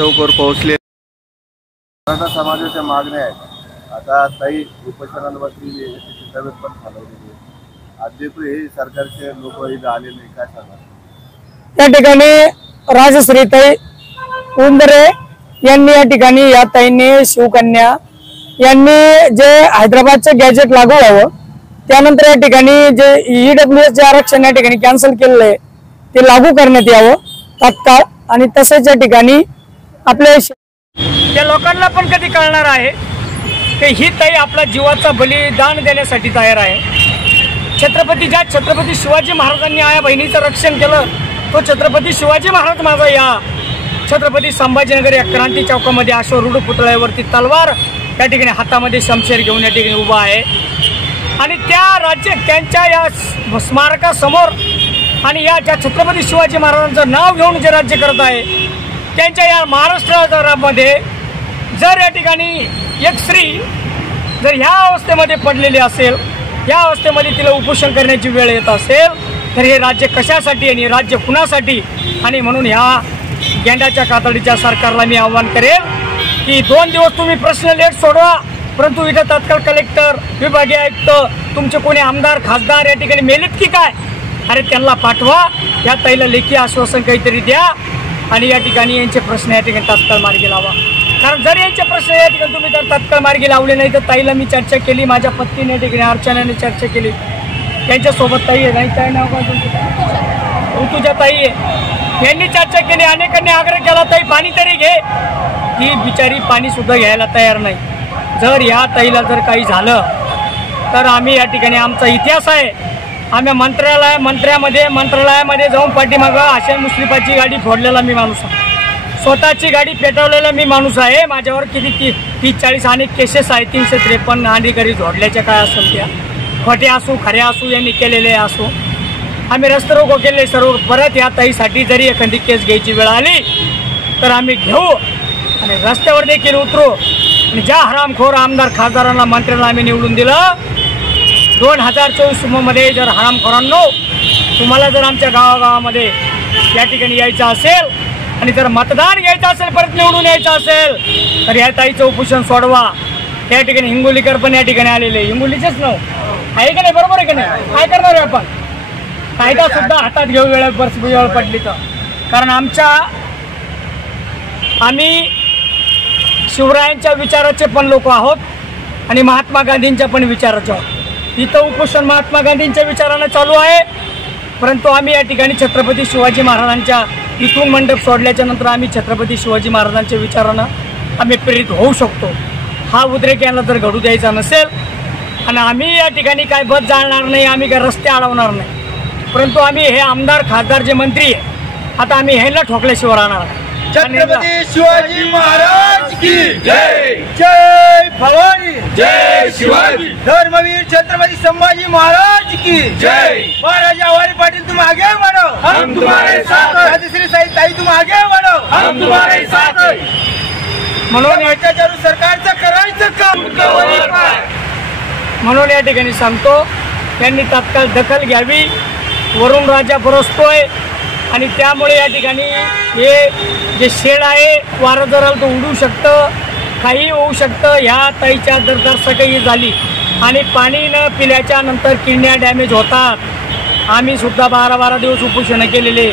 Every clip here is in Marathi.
चौकावर पोहोचले। मराठा समाजाच्या मागण्या आहेत। आता ताई उपोषणाला बसलेली आहे, त्याची तब्येत पण खालावलेली आहे। अद्याप हे सरकारचे लोक इथं आलेले नाही, काय सांगा? या ठिकाणी राजश्रीताई उंदरे यांनी या ठिकाणी या ताईंनी शिवकन्या यांनी जे हैदराबादचं गॅजेट लागू व्हावं, त्यानंतर या ठिकाणी जे EWS जे आरक्षण या ठिकाणी कॅन्सल केलेलं आहे ते लागू करण्यात यावं तात्काळ। आणि तसेच या ठिकाणी आपल्या त्या लोकांना पण कधी कळणार आहे की ही ताई आपला जीवाचा बलिदान देण्यासाठी तयार आहे। छत्रपती शिवाजी महाराजांनी या बहिणीचं रक्षण केलं, तो छत्रपती शिवाजी महाराज माझा या छत्रपती संभाजीनगर या क्रांती चौकामध्ये अश्वरूढ पुतळ्यावरती तलवार त्या ठिकाणी हातामध्ये शमशेर घेऊन या ठिकाणी उभा आहे। आणि त्यांच्या या स्मारकासमोर आणि या ज्या छत्रपती शिवाजी महाराजांचं नाव घेऊन जे राज्य करत आहे त्यांच्या या महाराष्ट्रामध्ये जर या ठिकाणी एक स्त्री जर ह्या अवस्थेमध्ये पडलेली असेल, या अवस्थेमध्ये तिला उपोषण करण्याची वेळ येत असेल, तर हे राज्य कशासाठी आणि राज्य कुणासाठी? आणि म्हणून ह्या गेंडाच्या कातडीच्या सरकारला मी आव्हान करेल की 2 दिवस तुम्ही प्रश्न लेट सोडवा, परंतु इथं तात्काळ कलेक्टर, विभागीय आयुक्त, तुमचे कोणी आमदार खासदार या ठिकाणी मेलेत की काय? अरे त्यांना पाठवा, या ताईला लेखी आश्वासन काहीतरी द्या आणि या ठिकाणी यांचे प्रश्न या ठिकाणी तात्काळ मार्गी लावा। कारण जर यांचे प्रश्न या ठिकाणी तुम्ही जर तात्काळ मार्गी लावले नाही तर ताईला मी चर्चा केली, माझ्या पत्नीने ठिकाणी अर्चनाने चर्चा केली, त्यांच्यासोबत ताई आहे, नाही काय नाव काय ऋतुजा ताई आहे, यांनी चर्चा केली, अनेकांनी आग्रह केला ताई पाणी तरी घे, ही बिचारी पाणी सुद्धा घ्यायला तयार नाही। जर या ताईला जर काही झालं तर आम्ही या ठिकाणी आमचा इतिहास आहे, आम्ही मंत्रालयामध्ये जाऊन पाठीमागं आशा मुश्रीफाची गाडी फोडलेला मी माणूस आहे, स्वतःची गाडी पेटवलेला मी माणूस आहे। माझ्यावर किती 30-40 अनेक केसेस आहेत, 353 अधिकारी झोडल्याच्या काय असेल त्या, खोटे असू खरे असू, यांनी केलेले असू, आम्ही रस्ते रोको केले सर्व। परत या ताईसाठी जरी एखादी केस घ्यायची वेळ आली तर आम्ही घेऊ आणि रस्त्यावर देखील उतरू। आणि ज्या हरामखोर आमदार खासदारांना मंत्र्यांना आम्ही निवडून दिलं 2024 मध्ये, जर हरामखोरांनो तुम्हाला जर आमच्या गावागावामध्ये या ठिकाणी यायचं असेल आणि जर मतदान घ्यायचं असेल, परत निवडून यायचं असेल तर या ताईचं उपोषण सोडवा। या ठिकाणी हिंगोलीकर पण या ठिकाणी आलेले, हिंगोलीचेच नाव आहे का नाही? बरोबर आहे का नाही? काय करणार आहे आपण? कायदा सुद्धा हातात घेऊ वेळ पडली तर, कारण आम्ही शिवरायांच्या विचाराचे पण लोक आहोत आणि महात्मा गांधींच्या पण विचाराचे आहोत। इथं उपोषण महात्मा गांधींच्या विचारानं चालू आहे, परंतु आम्ही या ठिकाणी छत्रपती शिवाजी महाराजांच्या इथून मंडप सोडल्याच्या नंतर आम्ही छत्रपती शिवाजी महाराजांच्या विचारानं आम्ही प्रेरित होऊ शकतो। हा उद्रेक यांना जर घडू द्यायचा नसेल आणि आम्ही या ठिकाणी काय बस जाळणार नाही, आम्ही काय रस्ते अडवणार नाही, परंतु आम्ही हे आमदार खासदार जे मंत्री आहे आता आम्ही ह्यांना ठोकल्याशिवाय राहणार। छत्रपती शिवाजी महाराज की जय, जय भवानी, जय शिवाजी, धर्मवीर छत्रपति संभाजी महाराज की जय। महाराजा वारी पाटिल तुम आगे बढ़ो, हम तुम्हारे साथ हैं। राजश्री ताई तुम आगे बढ़ो, हम तुम्हारे साथ हैं। म्हणून भ्रष्टाचारी सरकारचं करायचं काम म्हणून या ठिकाणी सांगतो त्यांनी तात्काळ दखल घ्यावी। वरून राजा बरसतोय आणि त्यामुळे या ठिकाणी हे जे शेड आहे वारं जर आलं तर उडू शकतं, काही होऊ शकतं। ह्या ताईच्या जर सकाळी झाली आणि पाणी न पिल्याच्या नंतर किडन्या डॅमेज होतात। आम्ही सुद्धा 12 दिवस उपोषण केलेले,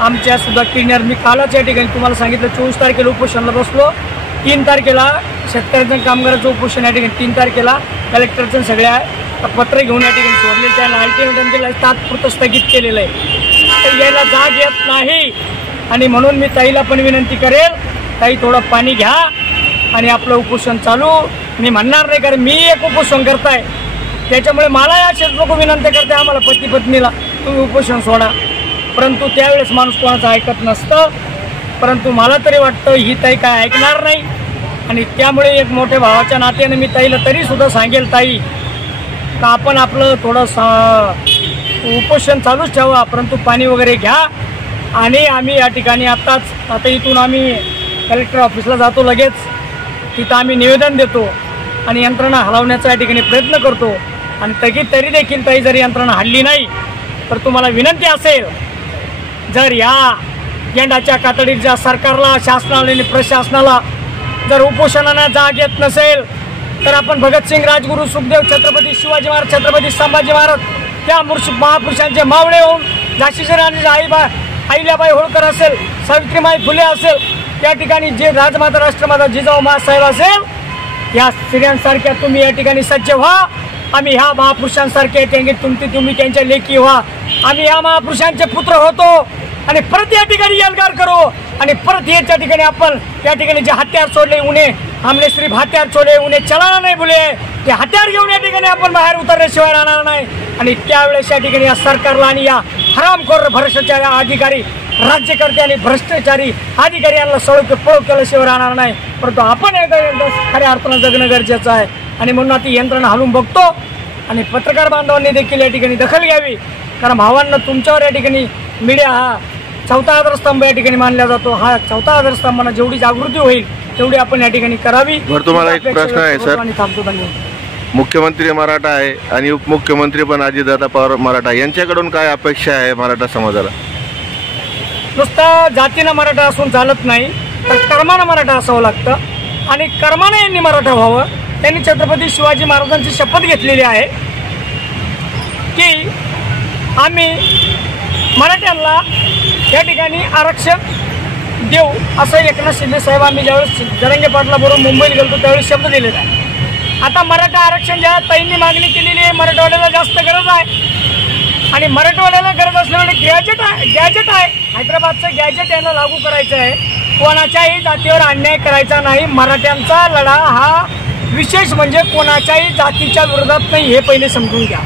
आमच्या सुद्धा किडन्यार मी कालच या ठिकाणी तुम्हाला सांगितलं 24 तारखेला उपोषणाला बसलो, 3 तारखेला शेतकऱ्यांचं कामगारांचं उपोषण या ठिकाणी 3 तारखेला कलेक्टरचं सगळ्या पत्र घेऊन या ठिकाणी सोडले, त्याला अल्टिमेटम दिलं, तात्पुरतं स्थगित केलेलं आहे। तर यायला जाग येत नाही आणि म्हणून मी ताईला पण विनंती करेल, ताई थोडं पाणी घ्या आणि आपलं उपोषण चालू। मी म्हणणार नाही कारण मी एक उपोषण करताय, त्याच्यामुळे मला या लोक विनंती करते आम्हाला पती पत्नीला तुम्ही उपोषण सोडा, परंतु त्यावेळेस माणूस कोणाचं ऐकत नसतं। परंतु मला तरी वाटतं ही ताई काय ऐकणार नाही आणि त्यामुळे एक मोठ्या भावाच्या नात्याने मी ताईला तरी सुद्धा सांगेल ताई का आपण आपलं थोडं उपोषण चालूच ठेवा, परंतु पाणी वगैरे घ्या। आणि आम्ही या ठिकाणी आता इथून आम्ही कलेक्टर ऑफिसला जातो, लगेच तिथं आम्ही निवेदन देतो आणि यंत्रणा हलवण्याचा या ठिकाणी प्रयत्न करतो। आणि तरी देखील ताई जर यंत्रणा हल्ली नाही तर तुम्हाला विनंती असेल, जर या गेंडाच्या कातडीच्या सरकारला, शासनाला आणि प्रशासनाला जर उपोषणाला जाग येत नसेल तर आपण भगतसिंग, राजगुरू, सुखदेव, छत्रपती शिवाजी महाराज, छत्रपती संभाजी महाराज त्या महापुरुषांचे मावळे होऊन झाशीची राणी अहिल्याबाई होळकर असेल, सावित्रीबाई फुले असेल, त्या ठिकाणी जे राजमाता राष्ट्रमाता जिजाऊ मासाहेब असेल, या स्त्रियांसारख्या तुम्ही या ठिकाणी सज्ज व्हा. आम्ही ह्या महापुरुषांसारखे तुम्ही त्यांच्या लेखी व्हा. आम्ही ह्या महापुरुषांचे पुत्र होतो आणि परत या ठिकाणी एल्गार करू आणि परत याच्या ठिकाणी आपण या ठिकाणी जे हत्यार सोडले उन्हे हमने सिर्फ हत्यार छोडे उन्हें चलाना नाही बोले ते हत्यार घेऊन या ठिकाणी आपण बाहेर उतरल्याशिवाय राहणार नाही. आणि त्यावेळेस या ठिकाणी या सरकारला आणि या हरामखोर भ्रष्टाचारी अधिकारी, राज्यकर्ते आणि भ्रष्टाचारी अधिकारी यांना सळो पळो केल्याशिवाय राहणार नाही. परंतु आपण खऱ्या अर्थानं जगणं गरजेचं आहे आणि म्हणून आता यंत्रणा हलवून बघतो आणि पत्रकार बांधवांनी देखील या ठिकाणी दखल घ्यावी. कारण भावांना तुमच्यावर या ठिकाणी मीडिया हा चौथा आधारस्तंभ या ठिकाणी मानला जातो. हा चौथा आधारस्तंभांना जेवढी जागृती होईल तेवढी आपण या ठिकाणी करावी. तुम्हाला एक प्रश्न आहे सर, मुख्यमंत्री मराठा आहे आणि उपमुख्यमंत्री पण अजितदादा पवार मराठा, यांच्याकडून काय अपेक्षा आहे मराठा समाजाला? नुसता जातीनं मराठा असून चालत नाही, तर कर्मानं मराठा असावं लागतं आणि कर्मानं यांनी मराठा व्हावं. त्यांनी छत्रपती शिवाजी महाराजांची शपथ घेतलेली आहे की आम्ही मराठ्यांना या ठिकाणी आरक्षण देऊ, असं एकनाथ शिंदे साहेब आम्ही ज्यावेळेस जरांगे पाटला बरोबर मुंबईला गेलो त्यावेळेस शब्द दिलेला आहे. आता मराठा आरक्षण ज्या ताईंनी मागणी केलेली आहे, मराठवाड्याला जास्त गरज आहे आणि मराठवाड्याला गरज असल्यामुळे गॅजेट आहे हैदराबादचं गॅजेट यांना लागू करायचं आहे. कोणाच्याही जातीवर अन्याय करायचा नाही. मराठ्यांचा लढा हा विशेष म्हणजे कोणाच्याही जातीच्या विरोधात नाही, हे पहिले समजून घ्या.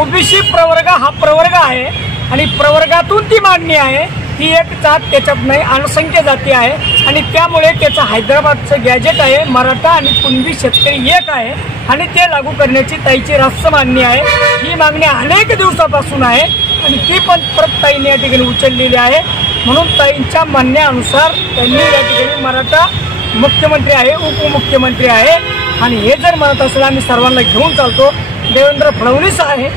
ओबीसी प्रवर्ग हा प्रवर्ग आहे आणि प्रवर्गातून ती मागणी आहे. ती एक जात त्याच्यात नाही, असंख्य जाती आहे आणि त्यामुळे त्याचं हैदराबादचं गॅजेट आहे. मराठा आणि कुणबी शेतकरी एक आहे आणि ते लागू करण्याची ताईची रास्त मागणी आहे. ही मागणी अनेक दिवसापासून आहे आणि ती पण परत ताईंनी या ठिकाणी उचललेली आहे. म्हणून ताईंच्या म्हणण्यानुसार त्यांनी या ठिकाणी मराठा मुख्यमंत्री आहे, उपमुख्यमंत्री आहे आणि हे जर म्हणत असेल आम्ही सर्वांना घेऊन चालतो, देवेंद्र फडणवीस आहे,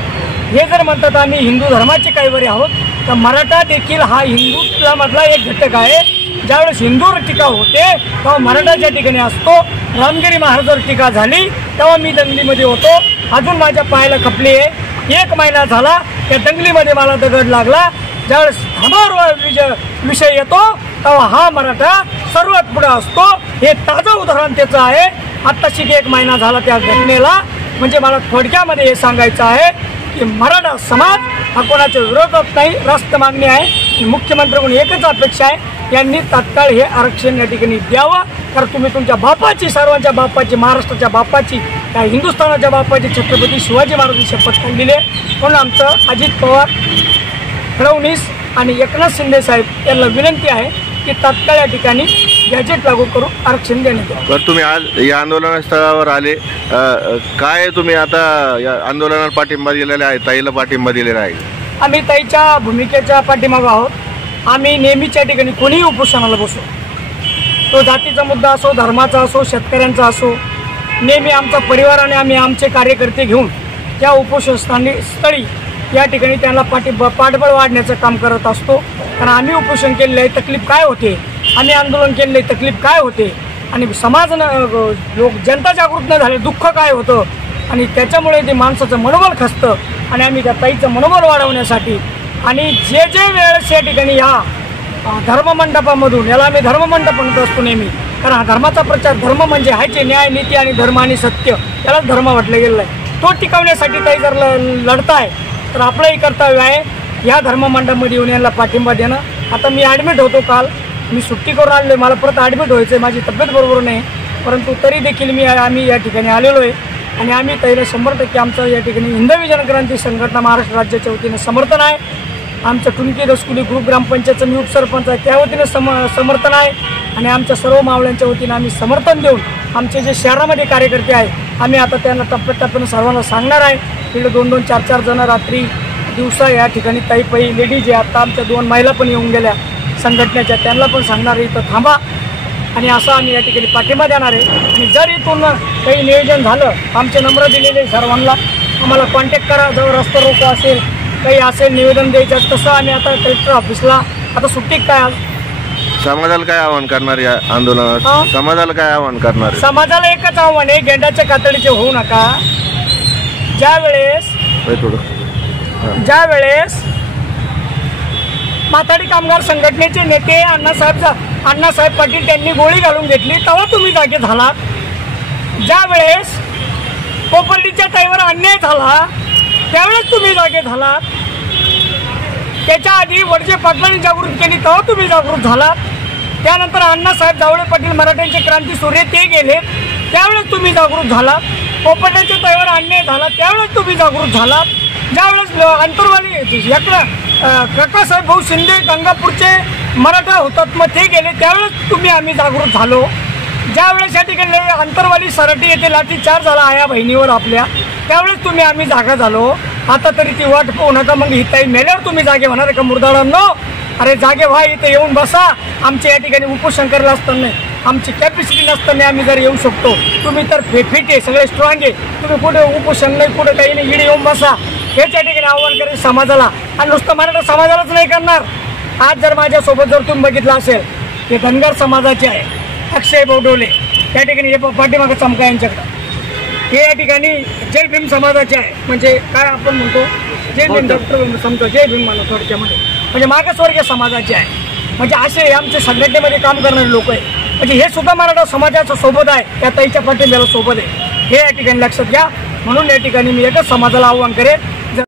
हे जर म्हणतात आम्ही हिंदू धर्माचे कैवारी आहोत, तर मराठा देखील हा हिंदुत्वामधला एक घटक आहे. ज्यावेळेस हिंदूवर टीका होते तेव्हा मराठाच्या ठिकाणी असतो. रामगिरी महाराजांवर टीका झाली तेव्हा मी दंगलीमध्ये होतो, अजून माझ्या पायाला खपली आहे. 1 महिना झाला त्या दंगलीमध्ये मला दगड लागला. ज्यावेळेस धर्मावर विषय येतो तेव्हा हा मराठा सर्वात पुढे असतो. हे ताजं उदाहरण त्याचं आहे. आत्ताशी 1 महिना झाला त्या घटनेला. म्हणजे मला थोडक्यामध्ये हे सांगायचं आहे की मराठा समाज हा कोणाच्या विरोधात नाही, रास्त मागणी आहे. मुख्यमंत्र्यांकडून एकच अपेक्षा आहे, यांनी तात्काळ हे आरक्षण या ठिकाणी द्यावं. कारण तुम्ही तुमच्या बापाची, सर्वांच्या बापाची, महाराष्ट्राच्या बापाची, त्या हिंदुस्थानाच्या बापाची छत्रपती शिवाजी महाराजांची शपथ खाल्लेली आहे. म्हणून आमचं अजित पवार, फडणवीस आणि एकनाथ शिंदे साहेब यांना विनंती आहे की तात्काळ या ठिकाणी गॅजेट लागू करून आरक्षण देण्यात यावं. बरं, तुम्ही आज या आंदोलनस्थळावर आले, काय तुम्ही आता या आंदोलनाला पाठिंबा दिलेला आहे, ताईला पाठिंबा दिलेला आहे? आम्ही ताईच्या भूमिकेच्या पाठीमागं आहोत. आम्ही नेहमीच्या ठिकाणी कोणीही उपोषणाला बसू, तो जातीचा मुद्दा असो, धर्माचा असो, शेतकऱ्यांचा असो, नेहमी आमचा परिवाराने आम्ही आमचे कार्यकर्ते घेऊन त्या उपोषणस्थळी या ठिकाणी त्यांना पाठबळ वाढण्याचं काम करत असतो. कारण आम्ही उपोषण केलेलं आहे, तकलीफ काय होते, आम्ही आंदोलन केलेलं आहे, तकलीफ काय होते आणि समाज जनता जागृत न झाले दुःख काय होतं आणि त्याच्यामुळे ते माणसाचं मनोबल खचतं. आणि आम्ही त्या ताईचं मनोबल वाढवण्यासाठी आणि जे वेळेस या ठिकाणी ह्या धर्ममंडपामधून, याला आम्ही धर्ममंडप म्हणत असतो नेहमी, कारण हा धर्माचा प्रचार, धर्म म्हणजे हायचे न्याय, नीती आणि धर्म आणि सत्य, याला धर्म म्हटलं गेलेलं आहे. तो टिकवण्यासाठी ताई जर लढताय तर आपलंही कर्तव्य आहे ह्या धर्ममंडपमध्ये येऊन यांना पाठिंबा देणं. आता मी ॲडमिट होतो, काल मी सुट्टी करून आलेलो आहे, मला परत ॲडमिट व्हायचं आहे, माझी तब्येत बरोबर नाही, परंतु तरी देखील आम्ही या ठिकाणी आलेलो आहे आणि आम्ही ताईला 100% आमचं या ठिकाणी हिंदवी जनक्रांती संघटना महाराष्ट्र राज्याच्या वतीनं समर्थन आहे. आमचं टुनकी रसकुली ग्रुप ग्रामपंचायतचं मी उपसरपंच आहे, त्या वतीनं समर्थन आहे आणि आमच्या सर्व मावळ्यांच्या वतीनं आम्ही समर्थन देऊन आमचे जे शहरामध्ये कार्यकर्ते आहे आम्ही आता त्यांना टप्प्याटप्प्यानं सर्वांना सांगणार आहे. तिकडे 2-2, 4-4 जण रात्री दिवसा या ठिकाणी ताई लेडीज आहे, आता आमच्या 2 महिला पण येऊन गेल्या संघटनेच्या, त्यांना पण सांगणार आहे इथं थांबा आणि असं आम्ही या ठिकाणी पाठिंबा देणार आहे. आणि जर इथून काही नियोजन झालं, आमचे नंबर दिलेले सर्वांना, आम्हाला कॉन्टॅक्ट करा. जवळ रस्ता रोको असेल, काही असेल निवेदन द्यायचं तसं आम्ही आता कलेक्टर ऑफिसला, आता सुट्टी काय समाजाला काय आवाहन करणार या हा? आंदोलनात? समाजाला काय आवाहन करणार आहे? समाजाला एकच आव्हान आहे, गेंडाच्या कातडीचे होऊ नका. ज्या वेळेस माथाडी कामगार संघटनेचे नेते अण्णासाहेब पाटील त्यांनी गोळी घालून घेतली तेव्हा तुम्ही जागे झालात. ज्या वेळेस कोपर्डीच्या ताईवर अन्याय झाला त्यावेळेस तुम्ही जागे झालात. त्याच्या आधी वडजे पाटलांनी जागृत केली तेव्हा तुम्ही जागृत झालात. त्यानंतर अण्णासाहेब जावळे पाटील मराठ्यांचे क्रांती सूर्य ते गेले त्यावेळेस तुम्ही जागृत झालात. कोपर्डीच्या ताईवर अन्याय झाला त्यावेळेस तुम्ही जागृत झालात. ज्यावेळेस अंतरवाली काकासाहेब भाऊ शिंदे गंगापूरचे मराठा होतात मग ते गेले त्यावेळेस आम्ही जागृत झालो. ज्यावेळेस या ठिकाणी अंतरवाली सराटी येथे लाठीचार्ज झाला आया बहिणीवर आपल्या त्यावेळेस आम्ही जागा झालो. आता तरी ती वाट पाहू नका. मग ही ताई मेल्यावर तुम्ही जागे होणार का मुर्दाडांनो? अरे जागे व्हा, इथे येऊन बसा. आमच्या या ठिकाणी उपोषण करायला असताना आमची कॅपॅसिटी नसताना आम्ही जर येऊ शकतो. तुम्ही तर फिट आहे, सगळे स्ट्रॉंग आहे. तुम्ही कुठे उपोषण नाही, कुठे काही नाही, इकडे येऊन बसा. हेच या ठिकाणी आव्हान करेल समाजाला. आणि नुसतं मराठा समाजालाच नाही करणार. आज जर माझ्यासोबत जर तुम्ही बघितलं असेल हे धनगर समाजाचे आहे, अक्षय बोडोले त्या ठिकाणी हे पाठीमागं चमका यांच्याकडं. हे या ठिकाणी जय भीम समाजाचे आहे. म्हणजे काय आपण म्हणतो जय भीम, डॉक्टर समजतो जय भीम म्हणा थोडक्यामध्ये. म्हणजे मागासवर्गीय समाजाचे आहे. म्हणजे असे आमच्या संघटनेमध्ये काम करणारे लोक आहे. म्हणजे हे सुद्धा मराठा समाजाच्या सोबत आहे, त्या ताईच्या पाठिंब्याला सोबत आहे. हे या ठिकाणी लक्षात घ्या. म्हणून या ठिकाणी मी एकच समाजाला आव्हान करेन